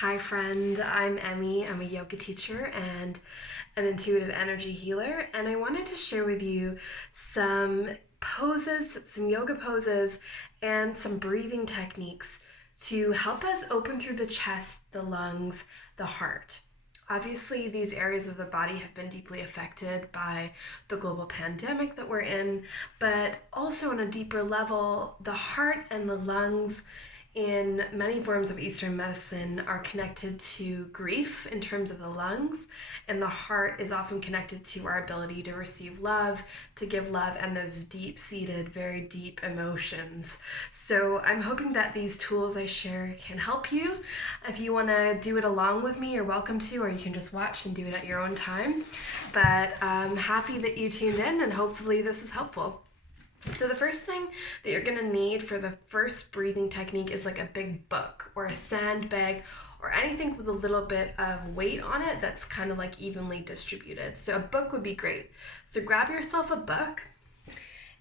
Hi, friend. I'm Emmy. I'm a yoga teacher and an intuitive energy healer, and I wanted to share with you some poses, some yoga poses, and some breathing techniques to help us open through the chest, the lungs, the heart. Obviously, these areas of the body have been deeply affected by the global pandemic that we're in, but also on a deeper level, the heart and the lungs in many forms of Eastern medicine are connected to grief in terms of the lungs, and the heart is often connected to our ability to receive love, to give love, and those deep seated, very deep emotions. So I'm hoping that these tools I share can help you. If you want to do it along with me, you're welcome to, or you can just watch and do it at your own time. But I'm happy that you tuned in, and hopefully this is helpful. So the first thing that you're gonna need for the first breathing technique is like a big book or a sandbag or anything with a little bit of weight on it that's kind of like evenly distributed. So a book would be great. So grab yourself a book,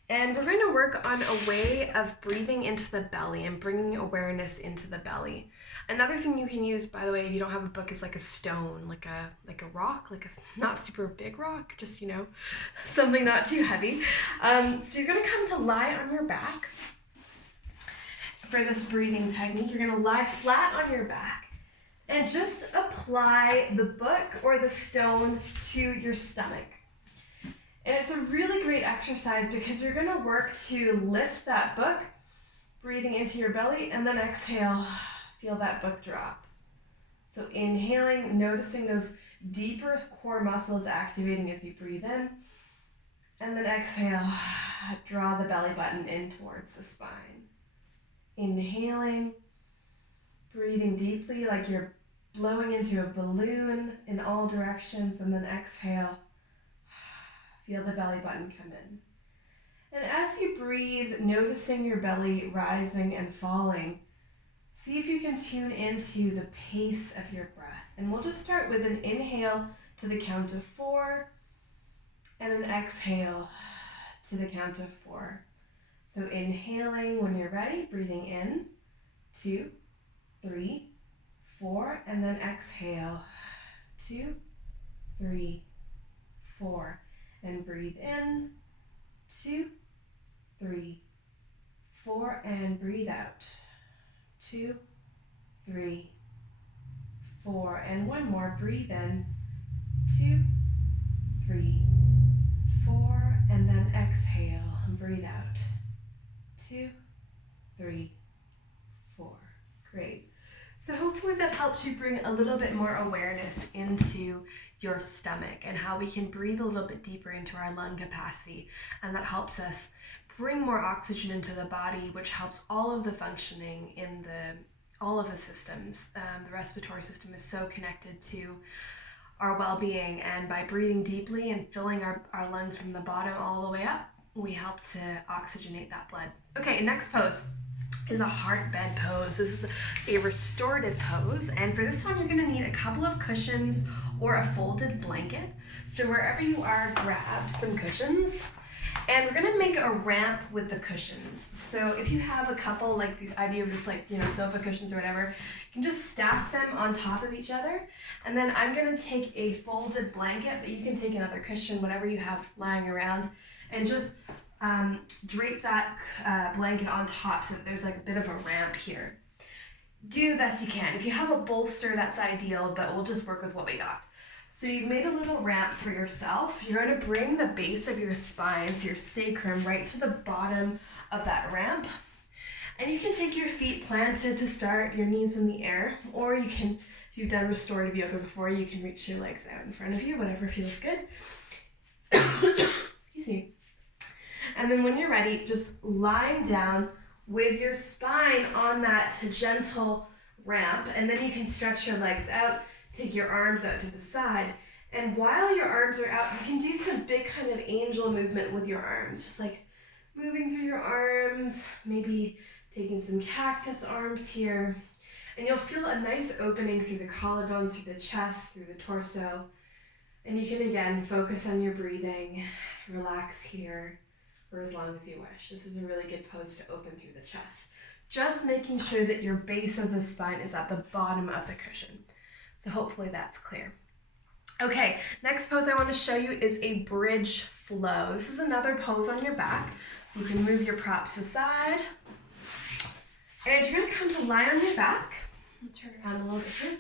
and we're going to work on a way of breathing into the belly and bringing awareness into the belly. Another thing you can use, by the way, if you don't have a book, is like a stone, like a rock, like a not super big rock, just something not too heavy. So you're gonna come to lie on your back for this breathing technique. You're gonna lie flat on your back and just apply the book or the stone to your stomach. And it's a really great exercise because you're gonna work to lift that book, breathing into your belly, and then exhale, feel that book drop. So inhaling, noticing those deeper core muscles activating as you breathe in, and then exhale, draw the belly button in towards the spine. Inhaling, breathing deeply like you're blowing into a balloon in all directions, and then exhale, feel the belly button come in. And as you breathe, noticing your belly rising and falling, see if you can tune into the pace of your breath. And we'll just start with an inhale to the count of 4 and an exhale to the count of 4. So inhaling when you're ready, breathing in, 2, 3, 4, and then exhale, 2, 3, 4. And breathe in, 2, 3, 4, and breathe out, 2, 3, 4, and one more. Breathe in, 2, 3, 4, and then exhale and breathe out, 2, 3, 4. Great. So hopefully that helps you bring a little bit more awareness into your stomach and how we can breathe a little bit deeper into our lung capacity, and that helps us bring more oxygen into the body, which helps all of the functioning in all of the systems. The respiratory system is so connected to our well-being, and by breathing deeply and filling our lungs from the bottom all the way up, we help to oxygenate that blood. Okay, next pose is a heart bed pose. This is a restorative pose, and for this one you're going to need a couple of cushions or a folded blanket. So wherever you are, grab some cushions, and we're going to make a ramp with the cushions. So if you have a couple, like the idea of just sofa cushions or whatever, you can just stack them on top of each other, and then I'm going to take a folded blanket, but you can take another cushion, whatever you have lying around, and just drape that blanket on top so that there's like a bit of a ramp here. Do the best you can. If you have a bolster, that's ideal, but we'll just work with what we got. So you've made a little ramp for yourself. You're going to bring the base of your spine, so your sacrum, right to the bottom of that ramp. And you can take your feet planted to start, your knees in the air, or you can, if you've done restorative yoga before, you can reach your legs out in front of you, whatever feels good. Excuse me. And then when you're ready, just lying down with your spine on that gentle ramp, and then you can stretch your legs out, take your arms out to the side, and while your arms are out, you can do some big kind of angel movement with your arms, just like moving through your arms, maybe taking some cactus arms here, and you'll feel a nice opening through the collarbones, through the chest, through the torso, and you can again focus on your breathing, relax here for as long as you wish. This is a really good pose to open through the chest. just making sure that your base of the spine is at the bottom of the cushion. So hopefully that's clear. Okay, next pose I want to show you is a bridge flow. This is another pose on your back. So you can move your props aside. And you're going to come to lie on your back. I'll turn around a little bit here.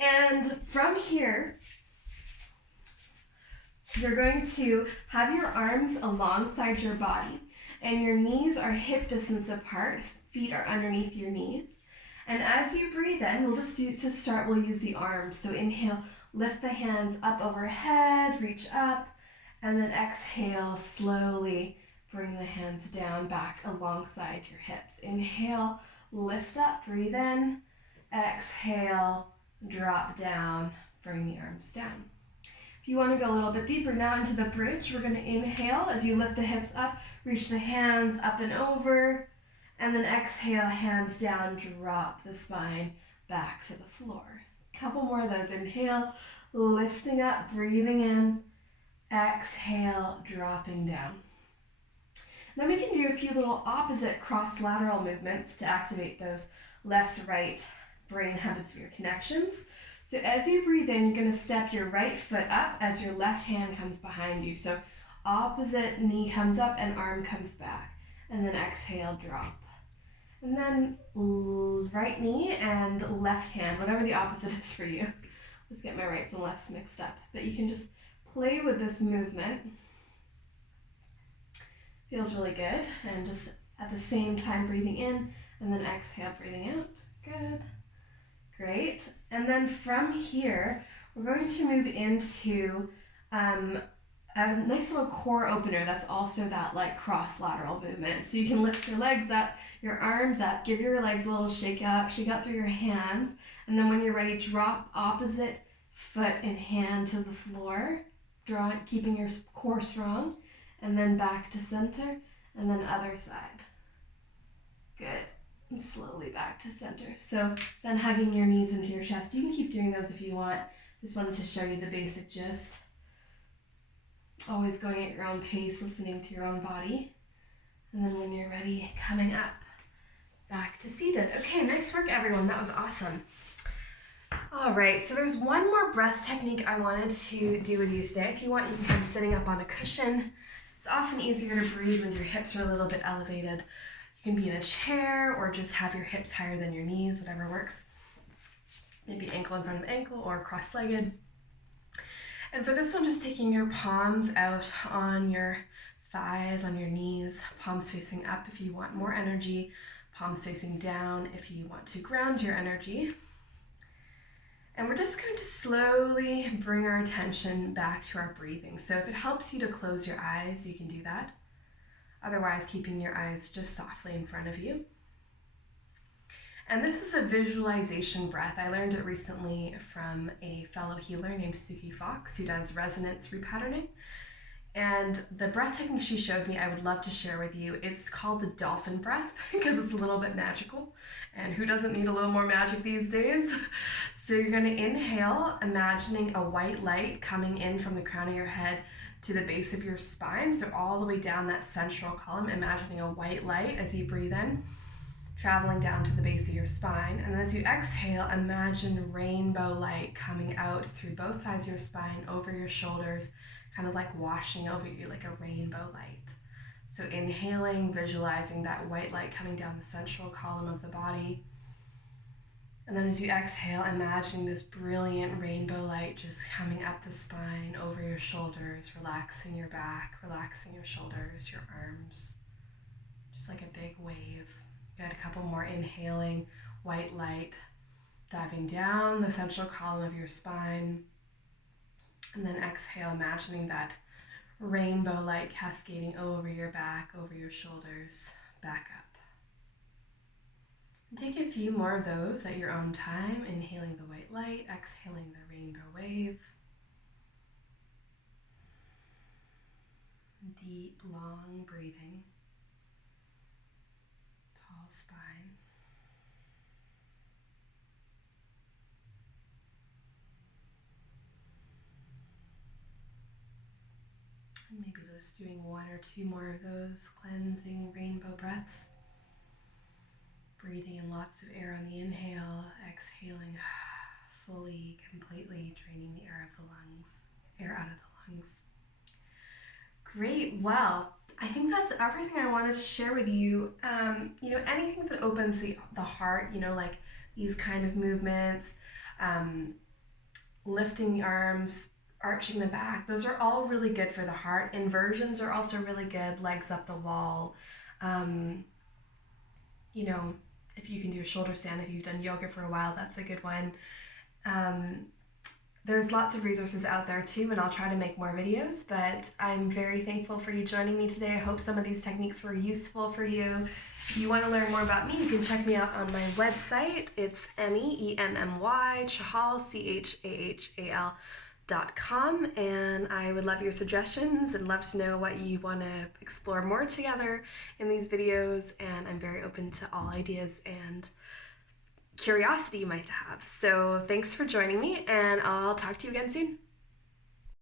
And from here, you're going to have your arms alongside your body. And your knees are hip distance apart. Feet are underneath your knees. And as you breathe in, we'll use the arms. So inhale, lift the hands up overhead, reach up, and then exhale, slowly bring the hands down back alongside your hips. Inhale, lift up, breathe in, exhale, drop down, bring the arms down. If you want to go a little bit deeper now into the bridge, we're going to inhale as you lift the hips up, reach the hands up and over, and then exhale, hands down, drop the spine back to the floor. Couple more of those. Inhale, lifting up, breathing in, exhale, dropping down. Then we can do a few little opposite cross-lateral movements to activate those left-right brain hemisphere connections. So as you breathe in, you're going to step your right foot up as your left hand comes behind you. So opposite knee comes up and arm comes back. And then exhale, drop. And then right knee and left hand, whatever the opposite is for you. Let's get my rights and lefts mixed up. But you can just play with this movement. Feels really good. And just at the same time breathing in and then exhale, breathing out. Good. Great. And then from here, we're going to move into a nice little core opener that's also that like cross-lateral movement. So you can lift your legs up, your arms up, give your legs a little shake out through your hands, and then when you're ready, drop opposite foot and hand to the floor, keeping your core strong, and then back to center, and then other side. Good. And slowly back to center. So then hugging your knees into your chest. You can keep doing those if you want. Just wanted to show you the basic gist. Always going at your own pace, listening to your own body. And then when you're ready, coming up, back to seated. Okay, nice work, everyone. That was awesome. All right, so there's one more breath technique I wanted to do with you today. If you want, you can come sitting up on a cushion. It's often easier to breathe when your hips are a little bit elevated. You can be in a chair or just have your hips higher than your knees, whatever works. Maybe ankle in front of ankle or cross-legged. And for this one, just taking your palms out on your thighs, on your knees, palms facing up if you want more energy, palms facing down if you want to ground your energy. And we're just going to slowly bring our attention back to our breathing. So if it helps you to close your eyes, you can do that. Otherwise, keeping your eyes just softly in front of you. And this is a visualization breath. I learned it recently from a fellow healer named Suki Fox, who does resonance repatterning. And the breath technique she showed me, I would love to share with you. It's called the dolphin breath because it's a little bit magical. And who doesn't need a little more magic these days? So you're going to inhale, imagining a white light coming in from the crown of your head to the base of your spine. So all the way down that central column, imagining a white light as you breathe in, traveling down to the base of your spine. And as you exhale, imagine rainbow light coming out through both sides of your spine, over your shoulders, kind of like washing over you like a rainbow light. So inhaling, visualizing that white light coming down the central column of the body. And then as you exhale, imagining this brilliant rainbow light just coming up the spine, over your shoulders, relaxing your back, relaxing your shoulders, your arms, just like a big wave. Good, a couple more inhaling, white light diving down the central column of your spine. And then exhale, imagining that rainbow light cascading over your back, over your shoulders, back up. And take a few more of those at your own time, inhaling the white light, exhaling the rainbow wave. Deep, long breathing. Tall spine. And maybe just doing one or two more of those cleansing rainbow breaths. Breathing in lots of air on the inhale, exhaling fully, completely draining the air out of the lungs. Great. Well, I think that's everything I wanted to share with you. Anything that opens the heart, like these kind of movements, lifting the arms, arching the back, those are all really good for the heart. Inversions are also really good, legs up the wall. If you can do a shoulder stand, if you've done yoga for a while, that's a good one. There's lots of resources out there too, and I'll try to make more videos, but I'm very thankful for you joining me today. I hope some of these techniques were useful for you. If you want to learn more about me, you can check me out on my website. It's Emmy, E-M-M-Y, Chahal, CHAHAL.com, and I would love your suggestions and love to know what you want to explore more together in these videos, and I'm very open to all ideas and curiosity you might have. So thanks for joining me, and I'll talk to you again soon.